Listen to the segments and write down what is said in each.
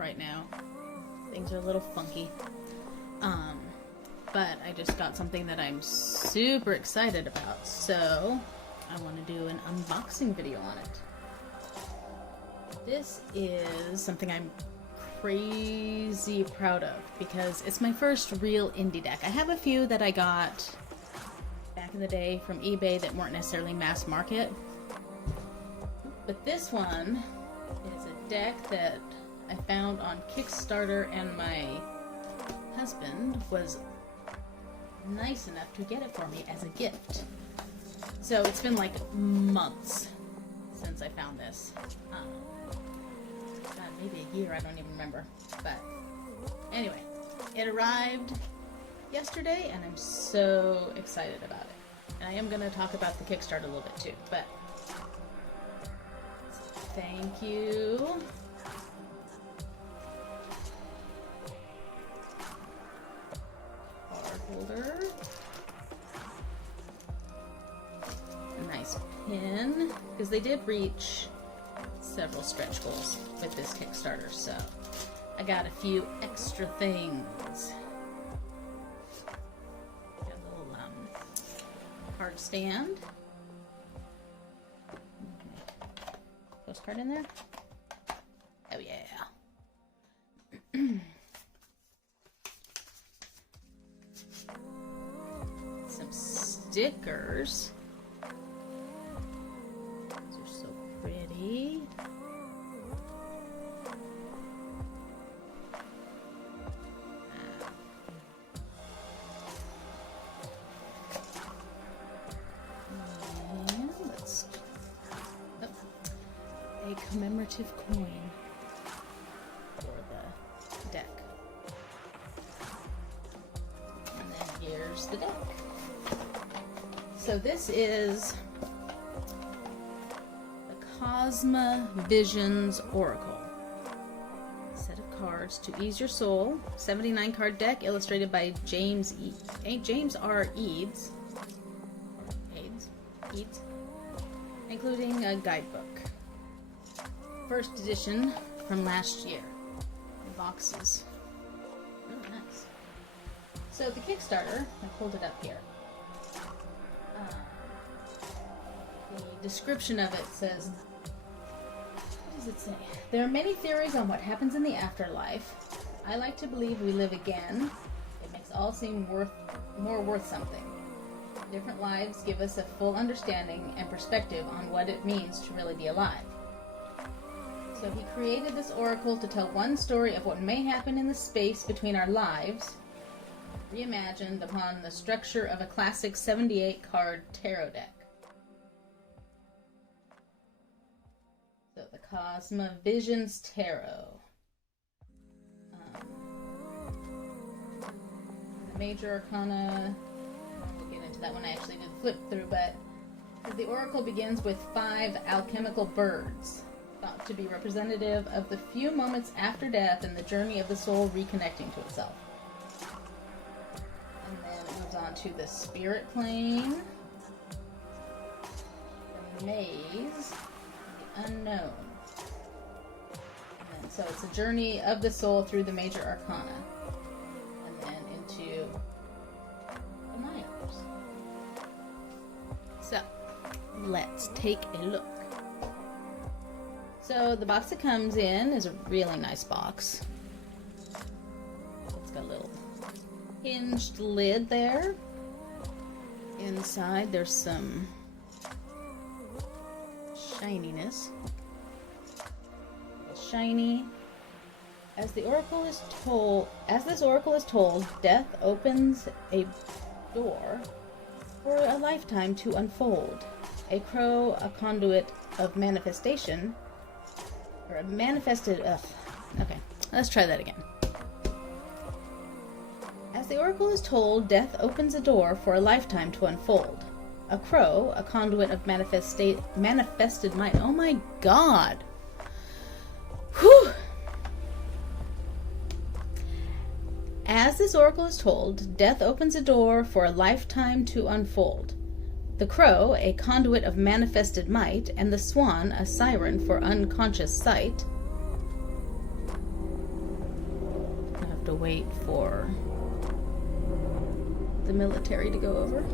right now. Things are a little funky. But I just got something that I'm super excited about, so I want to do an unboxing video on it. This is something I'm crazy proud of because it's my first real indie deck. I have a few that I got back in the day from eBay that weren't necessarily mass market, but this one is a deck that I found on Kickstarter, and my husband was nice enough to get it for me as a gift. So it's been like months since I found this. God, maybe a year, I don't even remember. But anyway, it arrived yesterday and I'm so excited about it. And I am going to talk about the Kickstarter a little bit too, but thank you. Card holder. A nice pin, because they did reach several stretch goals with this Kickstarter, so I got a few extra things. Got a little card stand. Postcard in there. Oh yeah. Some stickers. These are so pretty. And let's a commemorative coin for the deck. And then here's the deck. So this is the Cosma Visions Oracle. A set of cards to ease your soul. 79 card deck illustrated by James R. Eads, including a guidebook. First edition from last year. The boxes. Really nice. So the Kickstarter, I pulled it up here. The description of it says, what does it say? There are many theories on what happens in the afterlife. I like to believe we live again. It makes all seem more worth something. Different lives give us a full understanding and perspective on what it means to really be alive. So he created this oracle to tell one story of what may happen in the space between our lives, reimagined upon the structure of a classic 78-card tarot deck. So the Cosma Visions Tarot. The major arcana, we'll get into that when I actually do the flip through, but the oracle begins with 5 alchemical birds, thought to be representative of the few moments after death and the journey of the soul reconnecting to itself. And then it moves on to the spirit plane, the maze, the unknown. And then, so it's a journey of the soul through the major arcana, and then into the minors. So let's take a look. So the box it comes in is a really nice box. It's got a little hinged lid there. Inside there's some shininess. It's shiny. As this oracle is told, death opens a door for a lifetime to unfold. A crow, a conduit of manifestation. Okay, let's try that again. As the oracle is told, death opens a door for a lifetime to unfold. A crow, a conduit of manifested might. Oh my god! Whew! As this oracle is told, death opens a door for a lifetime to unfold. The crow, a conduit of manifested might, and the swan, a siren for unconscious sight. wait for the military to go over.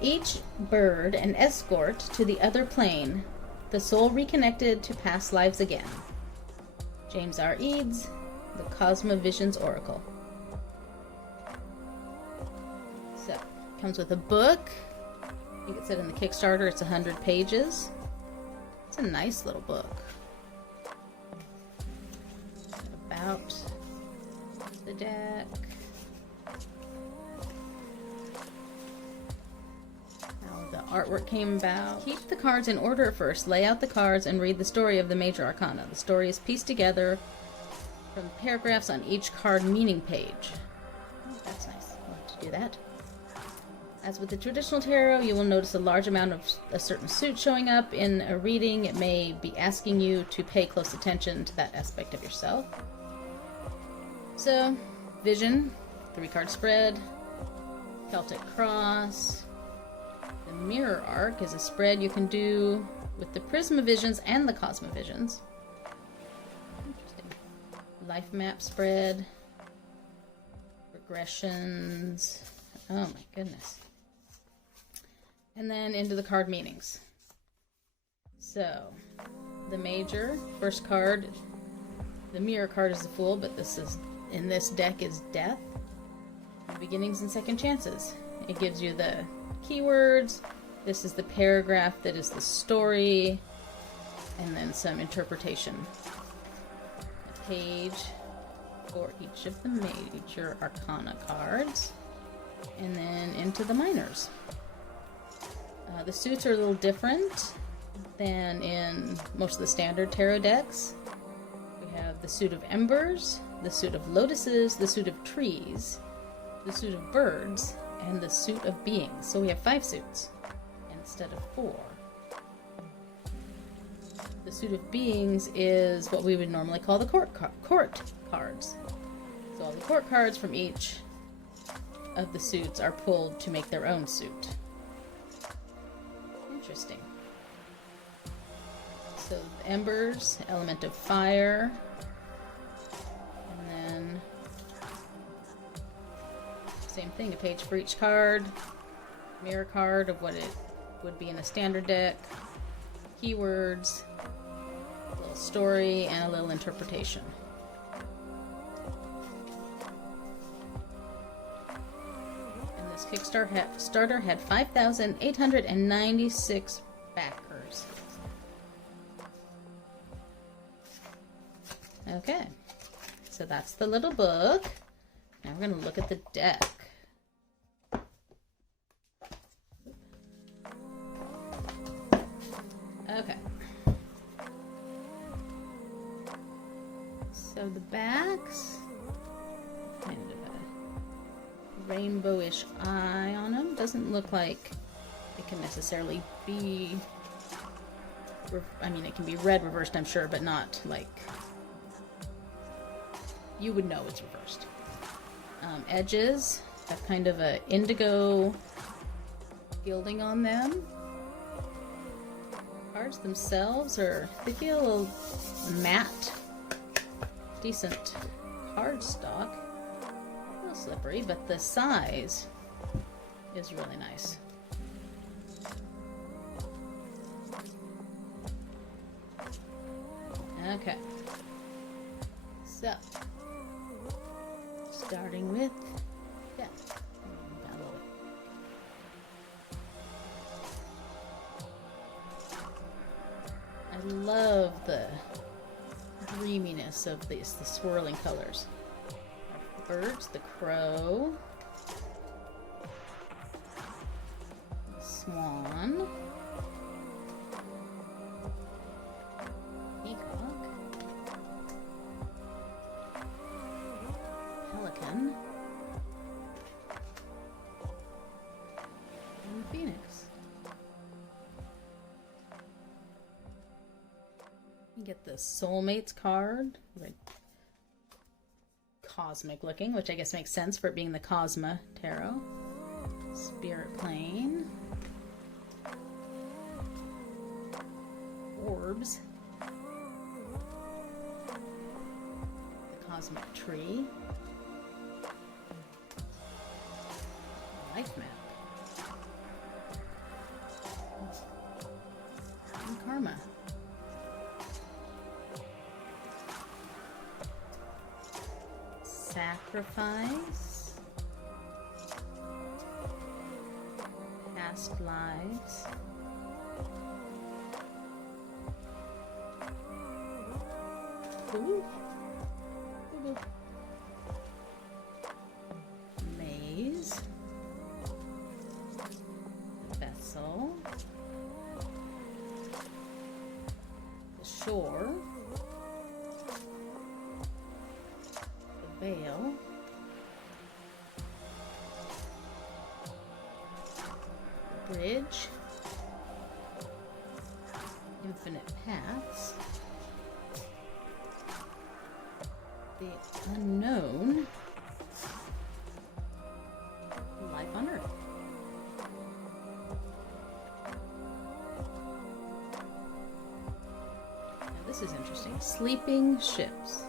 Each bird an escort to the other plane, the soul reconnected to past lives again. James R. Eads, the Cosma Visions Oracle. So, comes with a book. I think it said in the Kickstarter it's 100 pages. It's a nice little book. About the deck. How the artwork came about. Keep the cards in order at first. Lay out the cards and read the story of the major arcana. The story is pieced together from paragraphs on each card meaning page. Oh, that's nice. I'll have to do that. As with the traditional tarot, you will notice a large amount of a certain suit showing up in a reading. It may be asking you to pay close attention to that aspect of yourself. So, Vision, 3-card spread, Celtic Cross. The Mirror Arc is a spread you can do with the Cosma Visions and the Cosma Visions. Interesting. Life map spread, regressions. Oh my goodness. And then into the card meanings. So, the major, first card, the mirror card is the Fool, but this is, in this deck, is Death. Beginnings and second chances. It gives you the keywords. This is the paragraph that is the story, and then some interpretation. A page for each of the major arcana cards, and then into the minors. The suits are a little different than in most of the standard tarot decks. We have the suit of embers, the suit of lotuses, the suit of trees, the suit of birds, and the suit of beings. So we have 5 suits instead of 4. The suit of beings is what we would normally call the court cards. So all the court cards from each of the suits are pulled to make their own suit. Interesting. So the embers, element of fire, and then same thing, a page for each card, mirror card of what it would be in a standard deck, keywords, a little story, and a little interpretation. And this Kickstarter had 5,896 backers. Okay, so that's the little book. Now we're going to look at the deck. Okay. So the backs, kind of a rainbowish eye on them. Doesn't look like it can necessarily be, I mean, it can be red reversed, I'm sure, but not like, you would know it's reversed. Edges have kind of a indigo gilding on them. Cards themselves they feel a little matte, decent cardstock. A little slippery, but the size is really nice. Okay, so starting with Death. I love the dreaminess of the swirling colors. Birds, the crow, the swan, peacock, pelican, and the phoenix. You get the Soulmates card, like cosmic looking, which I guess makes sense for it being the Cosma Tarot. Spirit plane. Orbs. The cosmic tree. Life map. And karma. Sacrifice. Past lives. Ooh. Ooh. Maze. Vessel. The shore. The veil. The bridge. Infinite paths. The unknown. Life on Earth. Now this is interesting. Sleeping ships.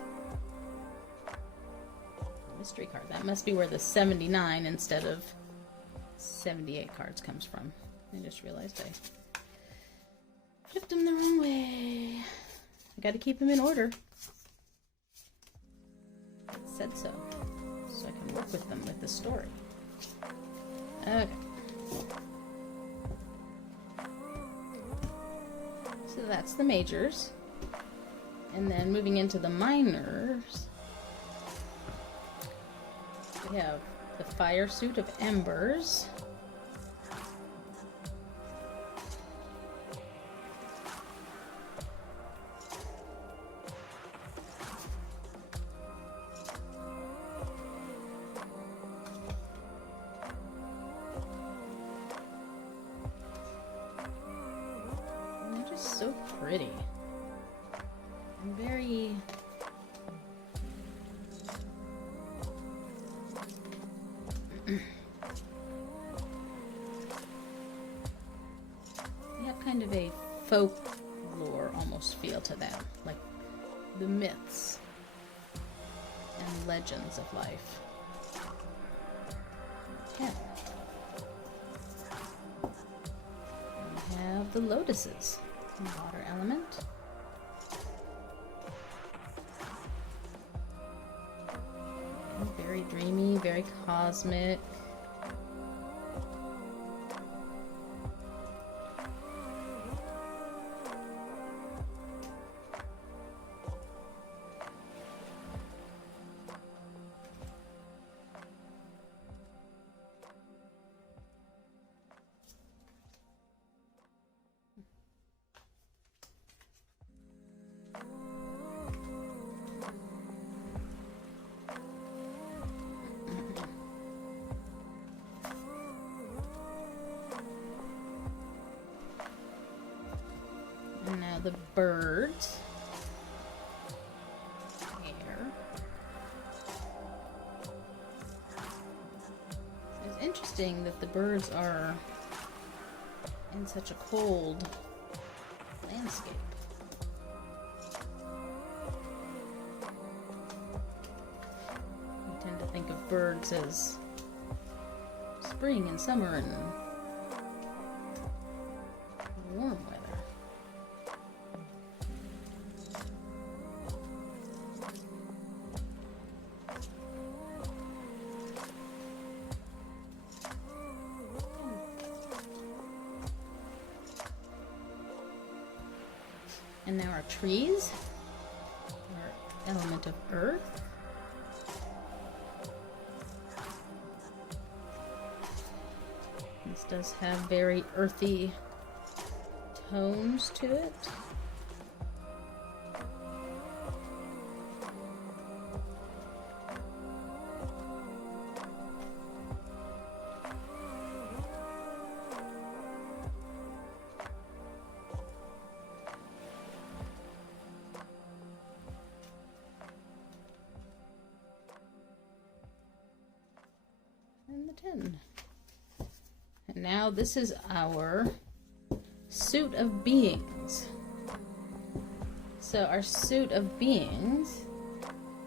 Mystery card. That must be where the 79 instead of 78 cards comes from. I just realized I flipped them the wrong way. I got to keep them in order. It said so I can work with them with the story. Okay. So that's the majors. And then moving into the minors, we have the fire suit of embers. So pretty and very they have kind of a folklore almost feel to them, like the myths and legends of life. Yeah. We have the lotuses. Water element. And very dreamy, very cosmic. And now the birds. Air. It's interesting that the birds are in such a cold landscape. We tend to think of birds as spring and summer and warm weather. And now our trees, our element of earth. This does have very earthy tones to it. 10. And now this is our suit of beings. So our suit of beings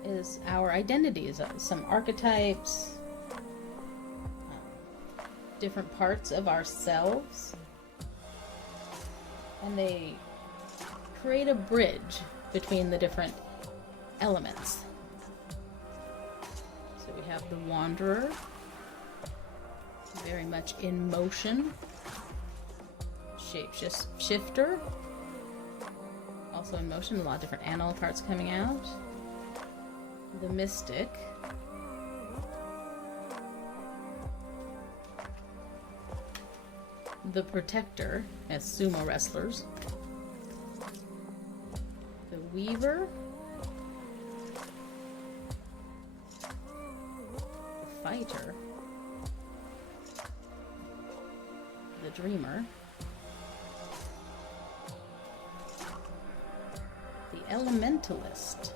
is our identities, some archetypes, different parts of ourselves, and they create a bridge between the different elements. So we have the Wanderer, very much in motion, Shifter, also in motion, a lot of different animal parts coming out, the Mystic, the Protector, as sumo wrestlers, the Weaver, the Fighter, the Dreamer, the Elementalist.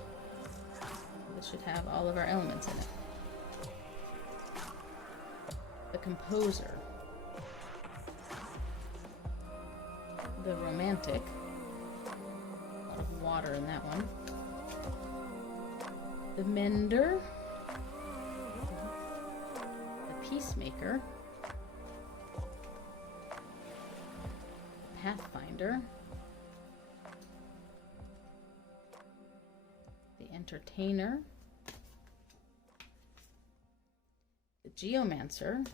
This should have all of our elements in it. The Composer, the Romantic, a lot of water in that one, the Mender, the Peacemaker, the Pathfinder, the Entertainer, the Geomancer,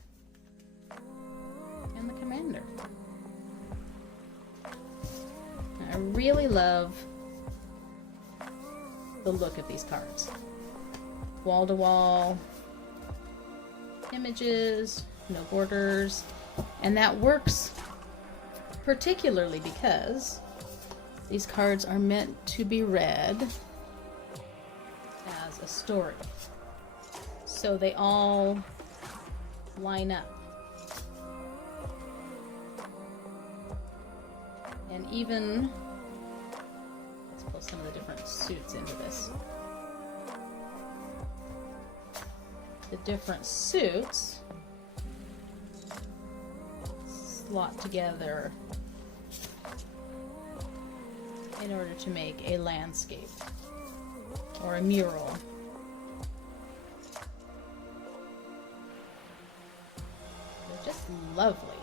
and the Commander. I really love the look of these cards. Wall-to-wall images, no borders, and that works particularly because these cards are meant to be read as a story. So they all line up. And even, let's pull some of the different suits into this. The different suits slot together in order to make a landscape or a mural. They're just lovely.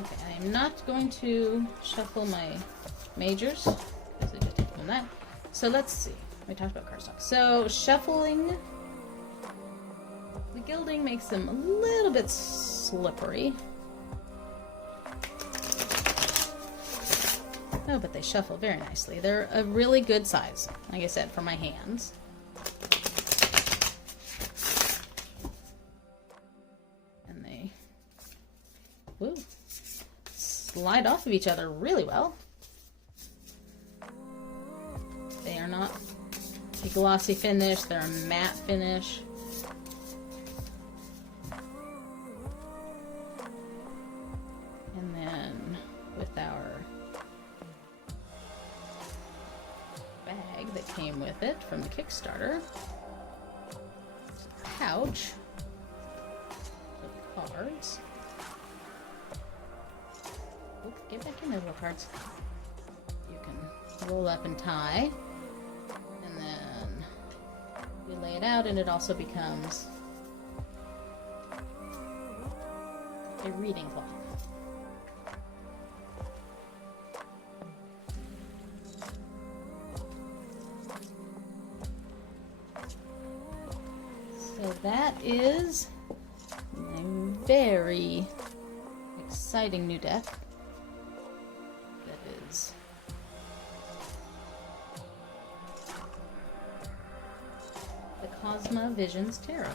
Okay, I'm not going to shuffle my majors because I just take from that. So let's see. We talked about cardstock. So shuffling, the gilding makes them a little bit slippery. Oh, but they shuffle very nicely. They're a really good size, like I said, for my hands. And they, woo, slide off of each other really well. They are not a glossy finish, they're a matte finish. And then with our bag that came with it from the Kickstarter, a pouch with cards. Oops, get back in there, little cards. You can roll up and tie, and then you lay it out, and it also becomes a reading cloth. So that is a very exciting new deck. That is the Cosma Visions Tarot.